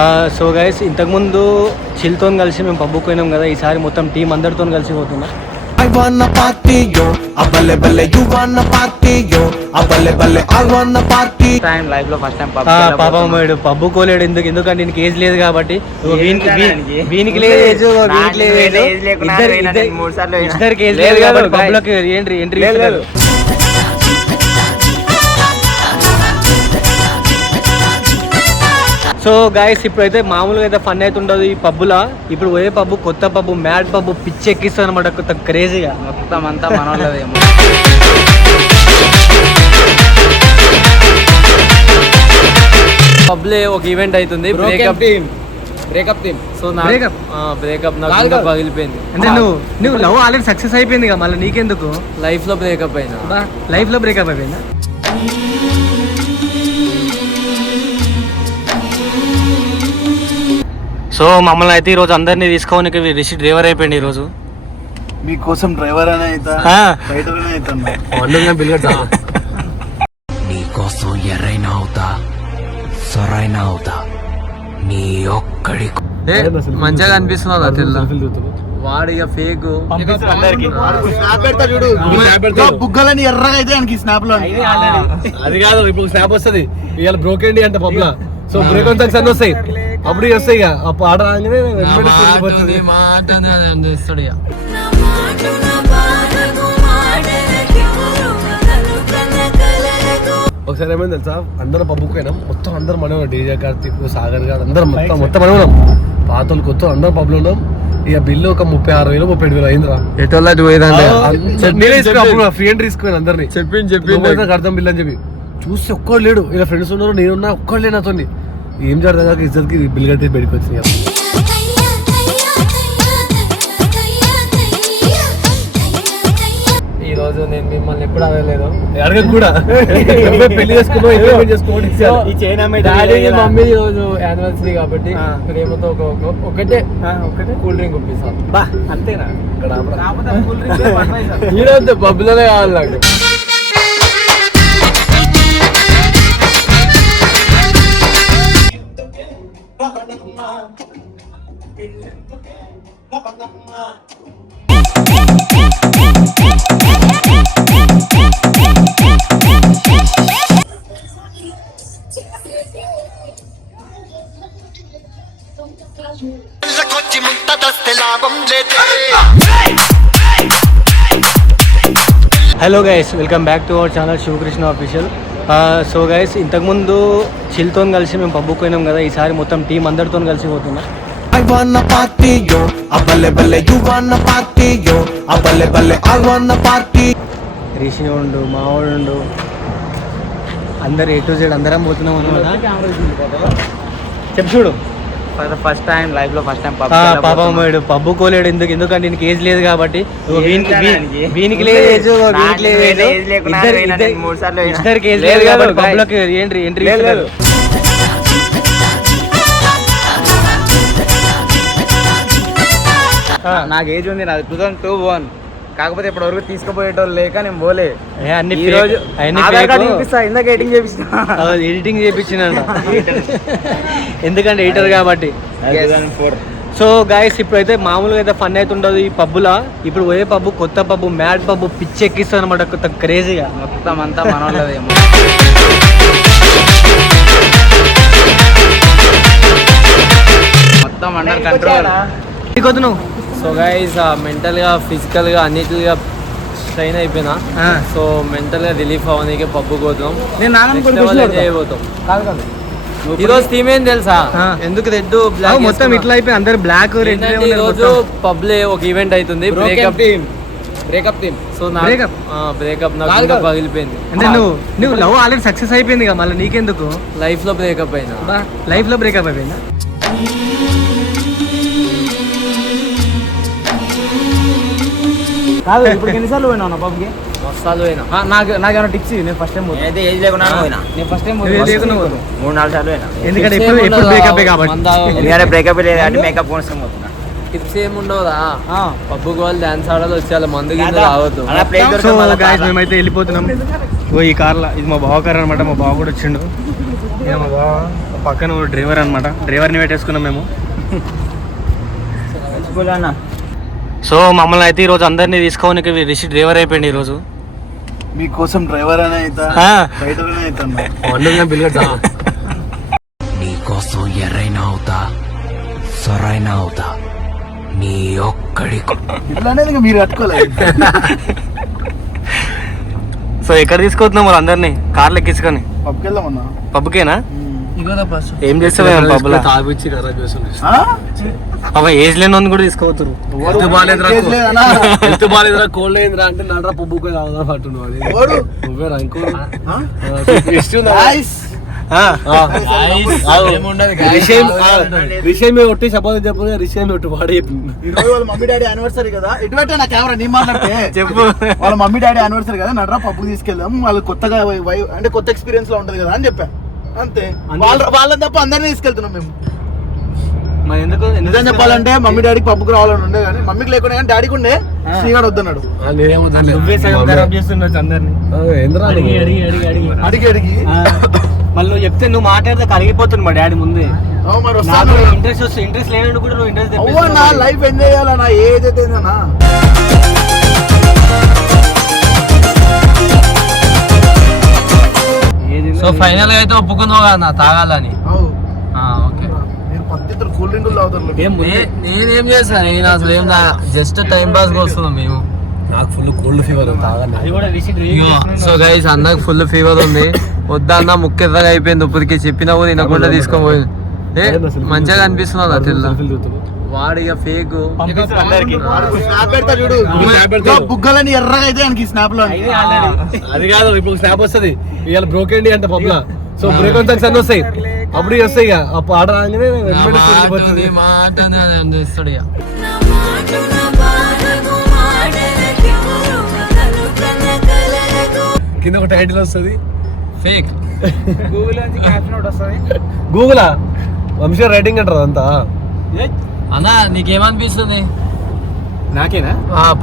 So guys ఇంతకుముందు చిల్తో కలిసి మేము పబ్బుకు పోయినాం కదా. ఈసారి మొత్తం టీం అందరితో కలిసి పోతున్నా. పాపం వాడు పబ్బు కోలేడు. ఎందుకంటే నీకు ఏజ్ లేదు కాబట్టి. వీనికి లేదు ఏజ్, వీనికి లేదు ఏజ్, ఇద్దరికి ఏజ్ లేదు కాబట్టి పబ్లోకి ఎంట్రీ లేదు. సో గాయస్ ఇప్పుడైతే మామూలుగా అయితే ఫన్ అయితే ఉండదు ఈ పబ్బులా. ఇప్పుడు పోయే పబ్బు కొత్త పబ్బు, మ్యాడ్ పబ్బు, పిచ్చి ఎక్కిస్తుంది అనమాట. కొత్త క్రేజీగా మొత్తం అంతా మనోళ్ళదేమో. పబ్లో ఒక ఈవెంట్ అవుతుంది, బ్రేకప్ టీమ్. సో బ్రేకప్ నాకు పగిలిపోయింది. అంటే నువ్వు లవ్ ఆల్రెడీ సక్సెస్ అయిపోయింది కదా, మళ్ళీ నీకెందుకు లైఫ్ లో బ్రేకప్ అయినా? లైఫ్ లో బ్రేకప్ అయిపోయిందా? సో మమ్మల్ని అయితే ఈరోజు అందరినీ తీసుకోవడానికి రిషి డ్రైవర్ అయిపోయింది ఈరోజు. మీకోసం డ్రైవర్ అనే నీకోసం ఎర్రైనా అవుతా, సొరైనా అవుతా, నీ ఒక్కడి మంచిగా అనిపిస్తున్నా తెల్ల వాడు ఇక ఫేక్ బుగ్గలని ఎర్రగా అయితే ఆయనకి స్నాప్ లో. అది కాదు, ఇప్పుడు స్నాప్ వస్తుంది ఇవాళ బ్రోకెండి అంటే పబ్లా. సో బ్రేక్ సక్సెస్ అన్ని వస్తాయి, అప్పుడు వస్తాయి ఇక ఆ పాట రాగానే ఇస్తాడు ఇక. ఒకసారి ఏమైంది తెలుసా, అందరం పబ్బుకు పోయినాం. మొత్తం అందరం మనం డీజే కార్తీక్, సాగర్ గారు అందరం మొత్తం మనం ఉన్నాం. పాతలు కొత్త అందరం పబ్లో ఉన్నాం. ఇక బిల్లు ఒక 36,000 37,000 అయిందిరా. ఫ్రీ ఎంట్రీ తీసుకుని అందరినీ చెప్పి అర్థం బిల్లు అని చెప్పి చూస్తే ఒక్కడు లేడు. ఇలా ఫ్రెండ్స్ ఉన్నారు, నేనున్నా, ఒక్కడు లేడు నాతో. ఏం జరుగుతుంది కాక ఇద్దరికి బిల్ కట్టి బయటకు వచ్చినాయి. ఈ రోజు నేను మిమ్మల్ని ఎప్పుడు అడగలేదు, అడగదు కూడా. పెళ్లి మమ్మీ ఈ రోజు యానివర్సరీ కాబట్టి ప్రేమతో ఒకటే కూల్ డ్రింక్ పంపిస్తాను. అంతేనా? ఈరోజు పబ్బులోనే కావాలి నాకు. Hello guys, welcome back to our channel Sivakrishna official. So guys ఇంతకుముందు చిల్తో కలిసి మేము పబ్బుకు పోయినాం కదా. ఈసారి మొత్తం టీం అందరితో కలిసి పోతున్నా. రిషి ఉండు, మావాడు, అందరు A to Z అందరం పోతున్నాం అనమాట. చెప్పు చూడు. ఫస్ట్ టైం లైఫ్ లో ఫస్ట్ టైం పాపం వాడు పబ్బు కోలేడు. ఎందుకంటే నీకు ఏజ్ లేదు కాబట్టి. వీనికి లేదు ఏజ్, వీనికి లేదు ఏజ్, ఇద్దరికి ఏజ్ లేదు కాబట్టి పబ్లోకి ఎంట్రీ లేదు. నాకు ఏజ్ ఉంది, నాది 2002 కాకపోతే ఇప్పటి వరకు తీసుకుపోయేటోళ్ళు లేక నేను పోలే. ఎడిటింగ్ చేయించిన ఎందుకంటే ఎడిటర్ కాబట్టి. సో గాయస్ ఇప్పుడైతే మామూలుగా అయితే ఫన్ అయితే ఉండదు ఈ పబ్బులా. ఇప్పుడు పోయే పబ్బు కొత్త పబ్బు, మ్యాడ్ పబ్బు, పిచ్చి ఎక్కిస్తుంది అనమాట. కొత్త క్రేజీగా మొత్తం అంతా మనోళ్ళదేమో. మొత్తం అండర్ కంట్రోల్. నువ్వు సో గైస్ మెంటల్ గా, ఫిజికల్ గా, అన్నిటిగా స్ట్రైన్ అయిపోయినా. సో మెంటల్ గా రిలీఫ్ అవ్వడానికి పబ్బు పోతాం, చేయబోతాం. ఈ రోజు థీమ్ ఏం తెలుసా? ఎందుకు రెడ్ బ్లాక్ మొత్తం ఇట్లా అయిపోయి అందరు బ్లాక్ రెడ్. ఈ రోజు పబ్లో ఒక ఈవెంట్ అవుతుంది, బ్రేకప్ టీమ్. సో బ్రేకప్ నాకు పగిలిపోయింది. అంటే నువ్వు లవ్ ఆల్రెడీ సక్సెస్ అయిపోయింది కదా, మళ్ళీ నీకెందుకు లైఫ్ లో బ్రేకప్ అయినా? లైఫ్ లో బ్రేకప్ అయిపోయిందా? కాదు, ఇప్పుడు ఎన్నిసార్లు పోయినా పబ్కి? మస్తాలు పోయినా. నాకేమైనా టిప్స్? నేను ఫస్ట్ టైం అయితే ఏజ్ లేకుండా పోయినా. నేను ఫస్ట్ టైం 3-4 సార్లు పోయినా. ఎందుకంటే ఇప్పుడు బ్రేకప్ కాబట్టి. బ్రేకప్ లేదు అంటే మేకప్ కోసం పోతున్నా. టిప్స్ ఏముండవురా, పబ్బు గోల్ డాన్స్ ఆడాలి, వచ్చేయాలి, మందు కింద రావద్దు. మేమైతే వెళ్ళిపోతున్నాం. ఈ కార్లో, ఇది మా బావ కార్ అనమాట. మా బావ కూడా వచ్చిండు. మా బావ పక్కన డ్రైవర్ అనమాట, డ్రైవర్ని పెట్టేసుకున్నాం మేము. సో మమ్మల్ని అయితే ఈరోజు అందరినీ తీసుకోవడానికి రిషి డ్రైవర్ అయిపోయింది ఈరోజు. మీకోసం డ్రైవర్ అనే అవుతా, రైడర్ అనే అవుతా. నీకోసం ఎర్రైనా అవుతా, సొరైనా అవుతా, నీ ఒక్కడి ఇట్లా అనేది మీరు కట్టుకోలేదు. సో ఎక్కడ తీసుకొస్తున్నాం మరి అందరినీ కార్లు ఎక్కించుకొని? పబ్కి వెళ్దామన్నా. పబ్కేనా? ఏం చేస్తావు పబ్లో? పాప ఏజ్ లేని కూడా తీసుకోవచ్చురు. కోల్డ్ అయిందిరా అంటే నడరా పబ్బుకు విషయం ఒట్టి శబ్దం చెప్పు, విషయం ఒట్టి వాడే చెప్పింది. వాళ్ళ మమ్మీ డాడీ యానివర్సరీ కదా, ఇటువంటి నా కెమెరా నీ మాట్లాడితే చెప్పు. వాళ్ళ మమ్మీ డాడీ యానివర్సరీ కదా, నడరా పబ్బుకి తీసుకెళ్దాం, వాళ్ళు కొత్తగా అంటే కొత్త ఎక్స్పీరియన్స్ లో ఉంటది కదా అని చెప్పా. అంతే, వాళ్ళని తప్ప అందరినీ తీసుకెళ్తున్నాం మేము. మరి ఎందుకు నిజం చెప్పాలంటే మమ్మీ డాడీకి పబ్బుకి రావాలని ఉండే, కానీ మమ్మీకి లేకుండా కానీ డాడీకి ఉండే. శ్రీగాడు వద్దన్నాడు. అడిగి అడిగి మళ్ళీ నువ్వు చెప్తే నువ్వు మాట్లాడితే కరిగిపోతుంది మా డాడీ ముందే. ఇంట్రెస్ట్ లేనట్టు కూడా నువ్వు ఇంట్రెస్ట్ నా లైఫ్ ఎంజాయ్ చేయాలన్నా, ఏజ్ అయితే ఏందన్నా. సో ఫైనల్ గా అయితే ఒప్పుకుందావు కదా తాగాలని. ఓకే, కూల్ డ్రింక్ నేనేం చేస్తాను, నేను అసలు ఏం జస్ట్ టైం పాస్ గా వస్తున్నాం మేము. నాకు full cold fever so guys అన్నకు ఫుల్ ఫీవర్ ఉంది. వద్దన్న ముఖ్యంగా అయిపోయింది, ఇప్పటికి చెప్పినా కూడా తినకుండా తీసుకొని పోయింది. మంచిగా అనిపిస్తున్నా తెల్ల వాడు ఇక ఫేక్ బుగ్గలని ఎర్రగా అయితే ఆయనకి స్నాప్ లో. అది కాదు, ఇప్పుడు స్నాప్ వస్తుంది ఇవాళ బ్రోకెండి అంటే పబ్ల. సో బ్రేక్ అంతా సన్ వస్తాయి, అప్పుడు వస్తాయి ఇక ఆ పాట ఇస్తాడు. ఇక కింద ఒక టైటిల్ వస్తుంది ఫేక్. గూగులా వంశీ రైటింగ్ అంటారు అంతా. అన్నా నీకేమనిపిస్తుంది? నాకేనా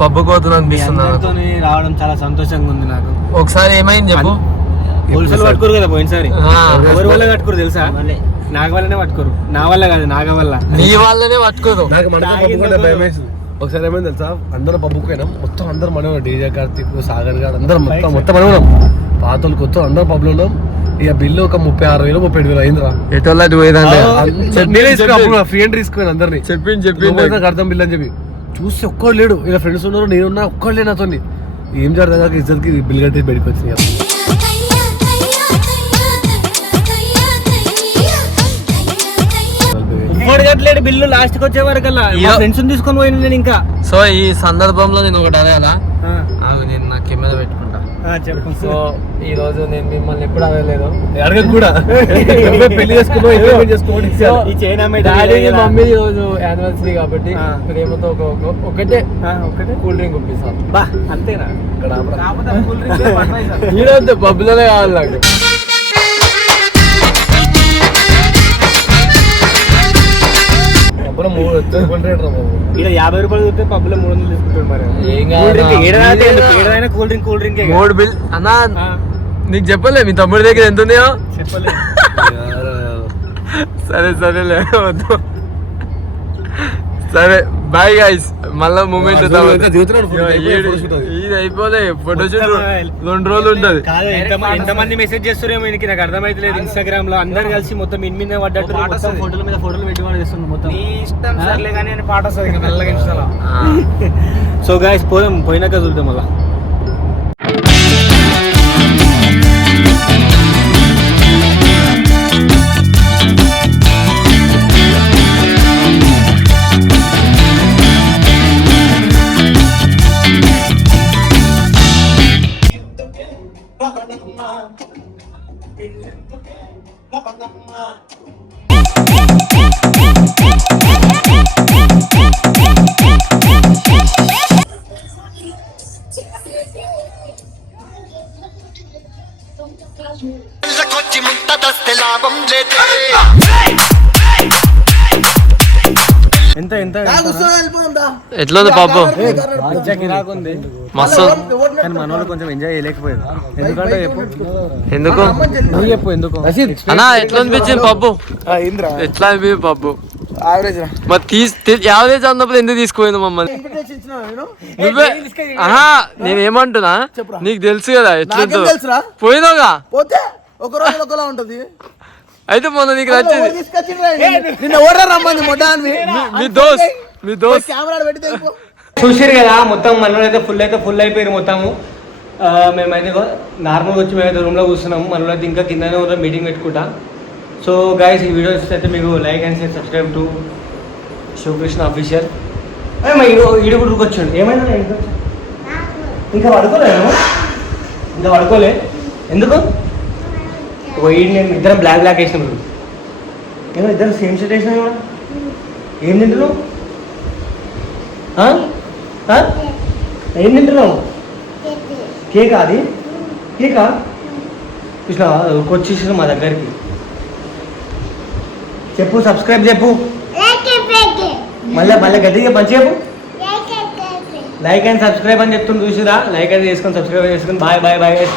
పబ్బు కోతులు అనిపిస్తుంది. రావడం చాలా సంతోషంగా ఉంది నాకు. ఒకసారి ఏమైంది చెప్పు. పోలీసులు పట్టుకోరు కదా పోయినసారి, ఎవరి వల్ల పట్టుకోరు తెలుసా? నాగ వల్లనే పట్టుకోరు, నా వల్ల కాదు, నాగ వల్ల. నీ వల్లనే పట్టుకోరు. నాకు ఒకసారి ఏమైంది తెలుసా, అందరం పబ్బుకైనా మొత్తం అందరం మనం డీజే కార్తీక్ సాగర్ గారు అందరం మొత్తం మనం ఉన్నాం. పాతలు కొత్త అందరం పబ్లో ఉన్నాం. ఇక బిల్లు ఒక 36,000 37,000 అయిందిరా. ఫ్రీ ఎంట్రీ తీసుకుని అందరినీ చెప్పింది అర్థం బిల్లు అని చెప్పి చూసి ఒక్కడు లేడు. ఇలా ఫ్రెండ్స్ ఉన్నారు, నేనున్నా, ఒక్కడు లేడు నాతో. ఏం జరుగుతుంది కాక ఇద్దరికి బిల్ కట్టేసి బయటకు వచ్చినాయి. బిల్లు లాస్ట్ కి వచ్చే వరకల్లా ఫ్రెండ్స్ తీసుకొని పోయింది నేను ఇంకా. సో ఈ సందర్భంలో నేను ఒకటి అదేలా నేను నా కెమెరా పెట్టుకుంటా. సో ఈ రోజు నేను మిమ్మల్ని ఎప్పుడు అడగలేదు, అడగదు కూడా. పెళ్లి డాడీ మమ్మీ ఈ రోజు యానివర్సరీ కాబట్టి ప్రేమతో ఒకటే కూల్ డ్రింక్ పంపిస్తాను. అంతేనా? ఈరోజు పబ్లోనే కావాలి నాకు. ఇక్కడ 50 రూపాయలు చూస్తే పబ్బులో 300 తీసుకుంటాడు. మరి ఏదైనా కూల్ డ్రింక్ 3 బిల్ అన్నా. నీకు చెప్పలే మీ తమ్ముడి దగ్గర ఎంత ఉన్నాయో? చెప్పలే. సరేలే వద్దు. సరే బాయ్ గైస్, మళ్ళా మూమెంట్ ఇది అయిపోలే. ఫోటోషూట్ 2 రోజులు ఉంటది. ఎంతమంది మెసేజ్ చేస్తారేమో ఇంక నాకు అర్థమైతలేదు. ఇన్స్టాగ్రామ్ లో అందరు కలిసి మొత్తం ఇన్ పడ్డట్టు ఫోటోల మీద ఫోటోలు పెట్టి చేస్తున్నారు మొత్తం. ఇష్టం సర్లే కానీ పాట వస్తుంది మెల్లగా ఇన్స్టాలో. సో గైస్ పోయినాక చూద్దాం మళ్ళా. ఎంత ఎట్లుంది పప్పు కిరాకుంది మస్తు కానీ మన వాళ్ళు కొంచెం ఎంజాయ్ చేయలేకపోయారు ఎందుకంటే ఎందుకు నువ్వు చెప్పు ఎందుకు అన్నా ఎట్లా అనిపించింది పప్పు ఎట్లా అనిపించింది పప్పు మరి యావరేజ్ అన్నప్పుడు ఎందుకు తీసుకుపోయింది మమ్మల్ని నువ్వే ఆహా నేనేమంటున్నా నీకు తెలుసు కదా ఎట్లుందో పోయినావుగా పోతే ఒక రోజు ఒకలా ఉంటది. అయితే మొన్న నీకు నచ్చింది నిన్న ఓడర్ రమ్మంది మొడ్డాన్ని మీ దోస్త్ కెమెరా పెడితే చూసారు కదా మొత్తం మనలో అయితే ఫుల్ అయిపోయారు మొత్తము. మేమైతే నార్మల్గా వచ్చి మేమైతే రూమ్లో కూర్చున్నాము. మనలో అయితే ఇంకా కిందనే ఉన్న మీటింగ్ పెట్టుకుంటా. సో గైస్ ఈ వీడియోస్ అయితే మీకు like and share subscribe to Sivakrishna official. ఈడు కూడా వచ్చాడు ఏమైనా ఇంకా పడుకోలే ఎందుకు ఈడు నేను ఇద్దరం బ్లాక్ వేసినాం. ఏమో ఇద్దరు సేమ్ షర్ట్ వేసినా కూడా ఏం తింటున్నావు ఏం తింటున్నావు కేకా అది కేకా కృష్ణ వచ్చేసిన మా దగ్గరికి చెప్పు సబ్స్క్రైబ్ చెప్పు మళ్ళీ గట్టిగా మంచి చెప్పు లైక్ అండ్ సబ్స్క్రైబ్ అని చెప్తుంది చూసిరా లైక్ అయితే చేసుకొని సబ్స్క్రైబ్ చేసుకొని బాయ్